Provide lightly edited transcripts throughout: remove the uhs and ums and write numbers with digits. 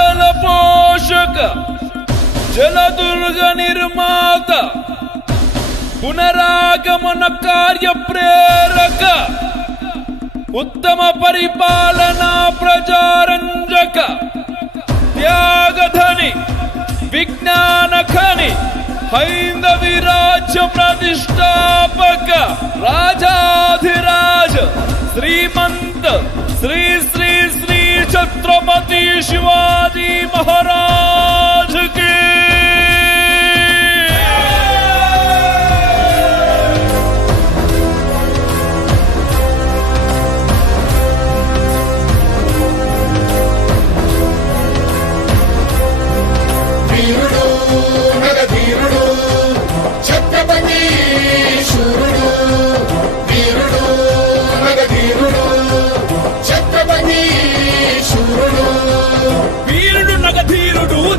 జల పోషక జలదుర్గ నిర్మాత పునరాగమన కార్య ప్రేరక ఉత్తమ పరిపాలనా ప్రజారంజక త్యాగధని విజ్ఞాన ఖని హైందవి రాజ్య ప్రతిష్టాపక రాజాధిరాజ శ్రీమంత శ్రీ శ్రీ శ్రీ ఛత్రపతి శివాజీ మహారాజ్ కి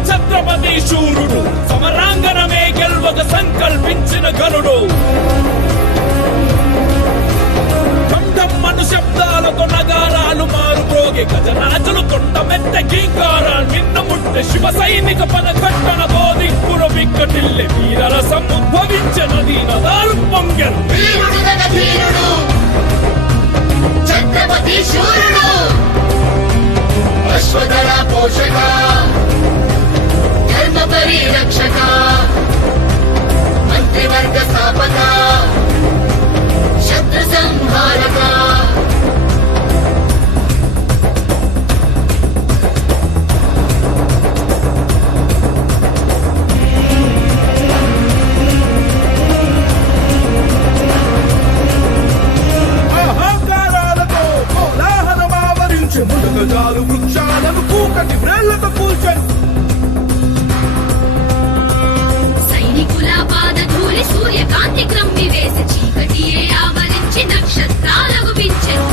ఛత్రపతి శూరుడు సమరాంగణమే గెల్వక సంకల్పించిన గనుడు ఢంఢమ్మను శబ్దాలతో నగారాలు మారుమోగే గజరాజులు తొండమెత్త గీకారాలు నిన్నముట్టే శివ సైనిక పదకట్టన గోదిక్కుర విక్కటిల్లె వీరరసం ఉద్భవించిన దీనదారు పొంగెను ఛత్రపతి శూరుడు అశ్వదళ పోషక ధర్మ పరిరక్షక మంత్రివర్గ స్థాపక శత్రు సంహారక ఆహాకారాలతో కోలాహలం ఆవరించి ముడుగజాలు వృక్షాలను కూకటి వ్రేళ్లతో కూల్చను సూర్యకాంతి క్రమ్మి వేసి చీకటియే ఆవరించి నక్షత్రాలకు పెంచెను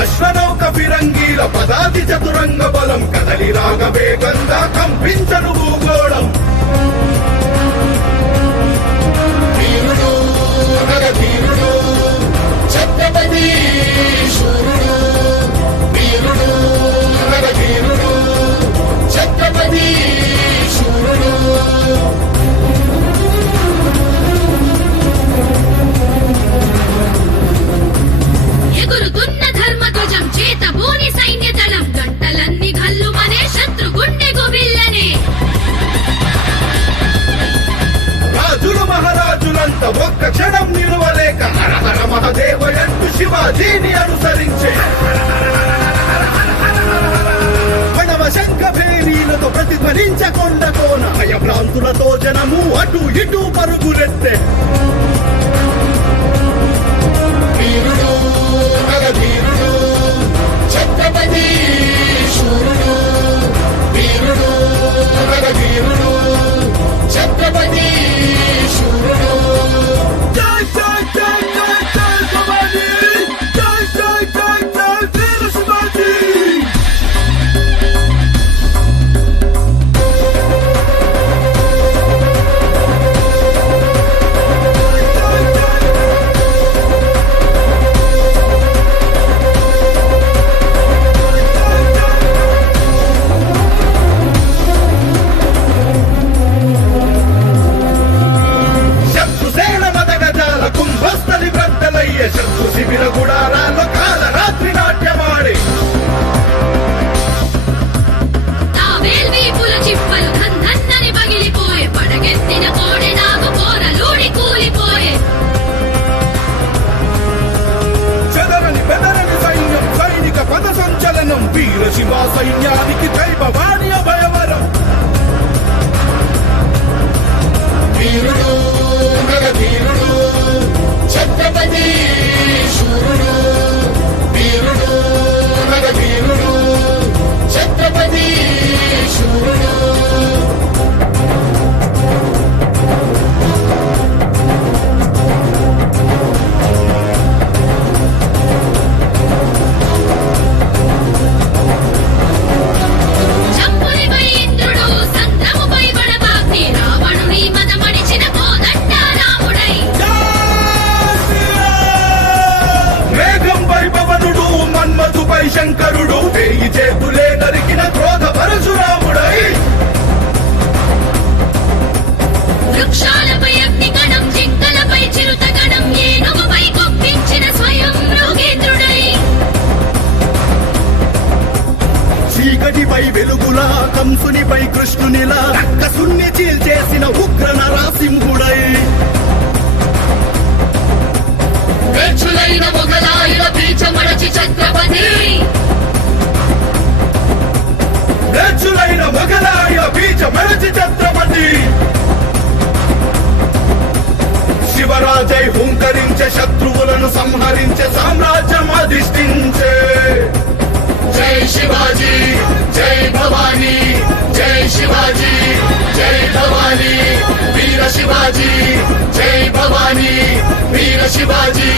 అశ్వనౌక ఫిరంగీల పదాతి చతురంగ బలం కదలి రాగవేగంగా కంపించను భూగోళం వీరుడు నగధీరుడు ఛత్రపతి శూరుడు వీరుడు నగధీరుడు ఛత్రపతి శూరుడు ఎగురుతున్న ధర్మధ్వజం చేత బోని సైన్య దళం గంటలన్నీ గల్లు మనే శత్రు గుండె గోవిల్లనే రాజులు మహారాజులంతా ఒక్క క్షణం నిలువలేక హరహర మహదేవయంటూ శివాజీని అనుసరించే ప్రణవ శంఖ భేరీలతో ప్రతిధ్వనించకొండ కోన భయభ్రాంతులతో జనము అటు ఇటు పరుగులెత్తే వీరుడు నగధీరుడు ఛత్రపతి శూరుడు వీరుడు నగధీరుడు ఛత్రపతి శూరుడు జై జై జై జై జై శివాజీ జై జై జై జై వీర శివాజీ శత్రుసేన మదగజాల కుంభస్థలి బ్రద్దలయ్య శత్రు శిబిర గుడారాల్లో కాల రాత్రి నాట్యమాడి తావేల్వీపుల చిప్పలు ధన్నని పగిలిపోయే పడగెత్తిన కోడె నాగు కోరలూడి కూలిపోయే చెదరని బెదరని సైన్యం సైనిక పద సంచలనం వీర శివ సైన్యానికి దైవవాణి అభయవరం వీరుడు నగధీరుడు ఛత్రపతి శూరుడు వీరుడు నగధీరుడు ఛత్రపతి శూరుడు చంపునిపై ఇంద్రుడు సంద్రముపై బడబాగ్ని రావణుని మదమణిచిన కోదండ రాముడై జై శ్రీరామ్ శిరస్సుపై శంకరుడు వేయి చేతులే నరికిన క్రోధ పరశురాముడై వృక్షాలపై అగ్నిగణం జింకలపై చిరుతగణం ఏనుగుపై కొప్పించిన స్వయం మృగేంద్రుడై చీకటిపై వెలుగులా కంసునిపై కృష్ణునిలా రక్కసుని చీల్చేసిన ఉగ్ర నరసింహుడై వేచులైన మొగలాయుల బీజమడచి ఛత్రపతి రేచులైన మొగలాయ బీజ మరచి ఛత్రపతి శివరాజై హుంకరించే శత్రువులను సంహరించే సామ్రాజ్యం అధిష్ఠించే జై శివాజీ జై భవానీ జై శివాజీ జై భవానీ వీర శివాజీ జై భవానీ వీర శివాజీ